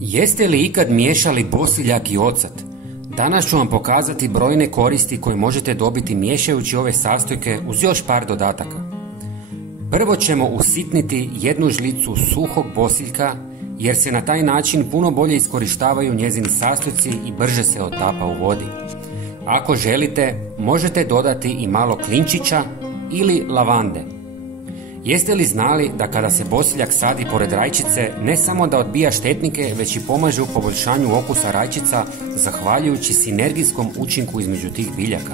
Jeste li ikad miješali bosiljak i ocat? Danas ću vam pokazati brojne koristi koje možete dobiti miješajući ove sastojke uz još par dodataka. Prvo ćemo usitniti jednu žlicu suhog bosiljka jer se na taj način puno bolje iskorištavaju njezini sastojci i brže se otapa u vodi. Ako želite, možete dodati i malo klinčića ili lavande. Jeste li znali da kada se bosiljak sadi pored rajčice, ne samo da odbija štetnike, već i pomaže u poboljšanju okusa rajčica zahvaljujući sinergijskom učinku između tih biljaka?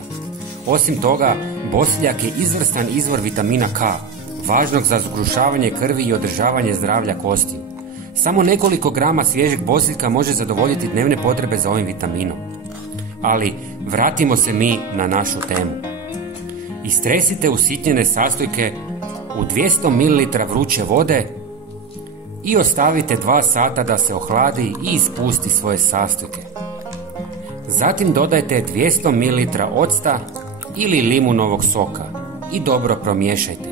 Osim toga, bosiljak je izvrstan izvor vitamina K, važnog za zgrušavanje krvi i održavanje zdravlja kostiju. Samo nekoliko grama svježeg bosiljka može zadovoljiti dnevne potrebe za ovim vitaminom. Ali vratimo se mi na našu temu. Istresite usitnjene sastojke u 200 ml vruće vode i ostavite 2 sata da se ohladi i ispusti svoje sastojke. Zatim dodajte 200 ml octa ili limunovog soka i dobro promiješajte.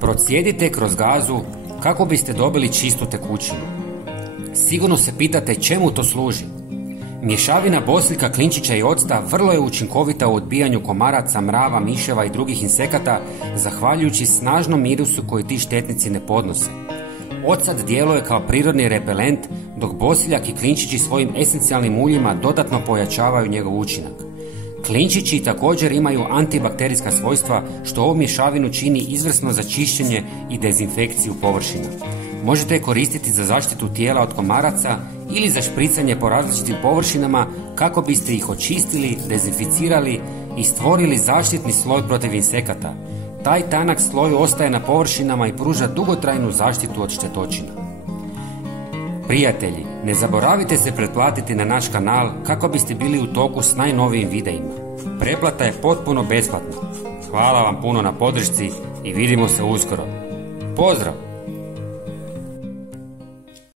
Procijedite kroz gazu kako biste dobili čistu tekućinu. Sigurno se pitate čemu to služi. Mješavina bosiljka, klinčića i octa vrlo je učinkovita u odbijanju komaraca, mrava, miševa i drugih insekata zahvaljujući snažnom mirisu koji ti štetnici ne podnose. Ocat djeluje kao prirodni repelent, dok bosiljak i klinčići svojim esencijalnim uljima dodatno pojačavaju njegov učinak. Klinčići također imaju antibakterijska svojstva što ovu mješavinu čini izvrsno za čišćenje i dezinfekciju površina. Možete je koristiti za zaštitu tijela od komaraca ili za špricanje po različitim površinama kako biste ih očistili, dezinficirali i stvorili zaštitni sloj protiv insekata. Taj tanak sloj ostaje na površinama i pruža dugotrajnu zaštitu od štetočina. Prijatelji, ne zaboravite se pretplatiti na naš kanal kako biste bili u toku s najnovijim videima. Pretplata je potpuno besplatna. Hvala vam puno na podršci i vidimo se uskoro. Pozdrav!